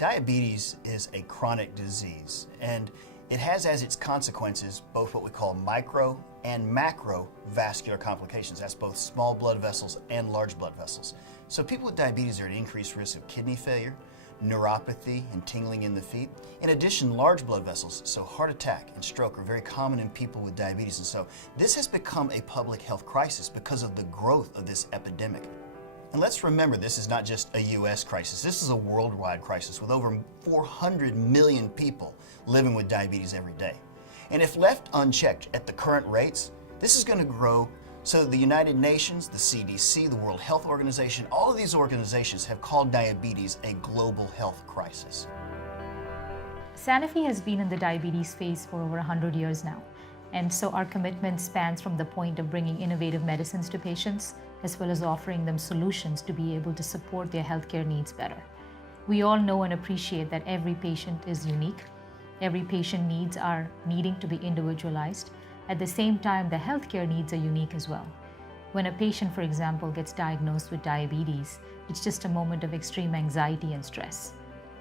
Diabetes is a chronic disease, and it has as its consequences both what we call micro and macrovascular complications. That's both small blood vessels and large blood vessels. So people with diabetes are at increased risk of kidney failure, neuropathy, and tingling in the feet. In addition, large blood vessels, so heart attack and stroke, are very common in people with diabetes. And so this has become a public health crisis because of the growth of this epidemic. And let's remember, this is not just a U.S. crisis. This is a worldwide crisis with over 400 million people living with diabetes every day. And if left unchecked at the current rates, this is going to grow. So the United Nations, the CDC, the World Health Organization, all of these organizations have called diabetes a global health crisis. Sanofi has been in the diabetes space for over 100 years now. And so our commitment spans from the point of bringing innovative medicines to patients, as well as offering them solutions to be able to support their healthcare needs better. We all know and appreciate that every patient is unique. Every patient needs are needing to be individualized. At the same time, the healthcare needs are unique as well. When a patient, for example, gets diagnosed with diabetes, it's just a moment of extreme anxiety and stress.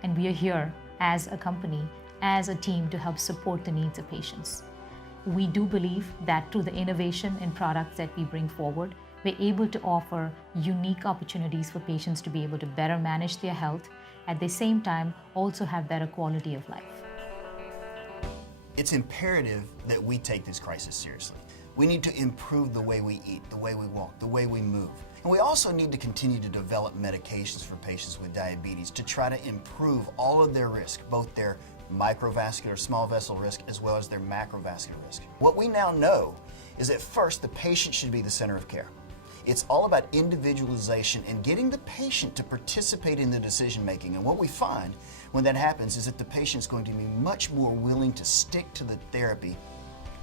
And we are here as a company, as a team, to help support the needs of patients. We do believe that through the innovation in products that we bring forward, we're able to offer unique opportunities for patients to be able to better manage their health, at the same time also have better quality of life. It's imperative that we take this crisis seriously. We need to improve the way we eat, the way we walk, the way we move. And we also need to continue to develop medications for patients with diabetes to try to improve all of their risk, both their microvascular, small vessel risk, as well as their macrovascular risk. What we now know is that first, the patient should be the center of care. It's all about individualization and getting the patient to participate in the decision making. And what we find when that happens is that the patient's going to be much more willing to stick to the therapy.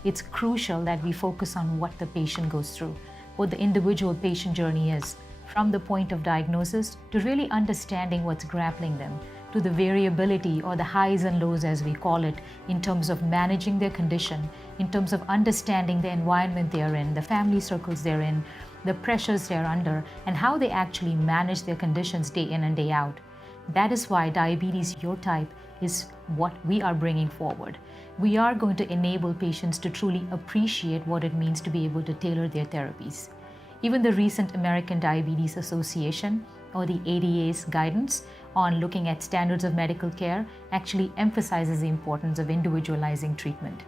It's crucial that we focus on what the patient goes through, what the individual patient journey is, from the point of diagnosis to really understanding what's grappling them, to the variability or the highs and lows, as we call it, in terms of managing their condition, in terms of understanding the environment they're in, the family circles they're in, the pressures they're under, and how they actually manage their conditions day in and day out. That is why Diabetes Your Type is what we are bringing forward. We are going to enable patients to truly appreciate what it means to be able to tailor their therapies. Even the recent American Diabetes Association, or the ADA's guidance on looking at standards of medical care, actually emphasizes the importance of individualizing treatment.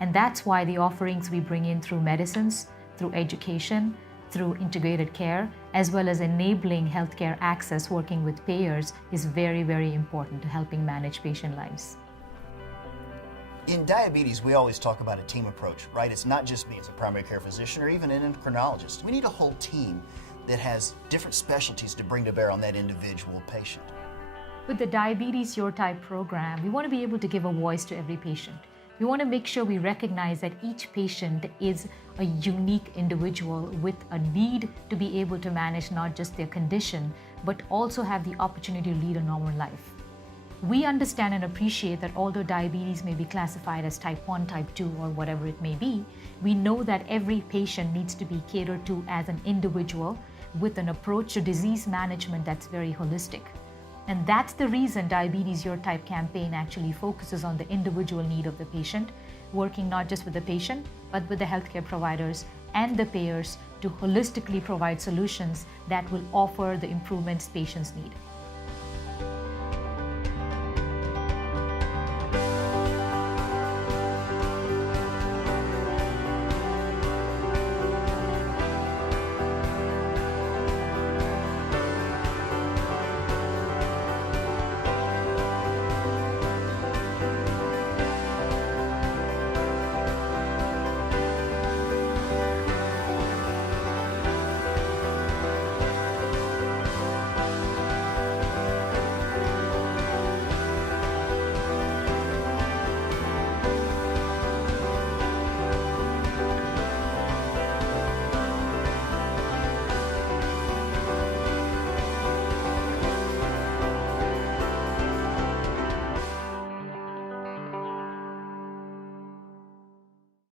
And that's why the offerings we bring in through medicines, through education, through integrated care, as well as enabling healthcare access working with payers, is very, very important to helping manage patient lives. In diabetes, we always talk about a team approach, right? It's not just me as a primary care physician or even an endocrinologist. We need a whole team that has different specialties to bring to bear on that individual patient. With the Diabetes Your Type program, we want to be able to give a voice to every patient. We want to make sure we recognize that each patient is a unique individual with a need to be able to manage not just their condition, but also have the opportunity to lead a normal life. We understand and appreciate that although diabetes may be classified as type 1, type 2, or whatever it may be, we know that every patient needs to be catered to as an individual with an approach to disease management that's very holistic. And that's the reason Diabetes Your Type campaign actually focuses on the individual need of the patient, working not just with the patient, but with the healthcare providers and the payers to holistically provide solutions that will offer the improvements patients need.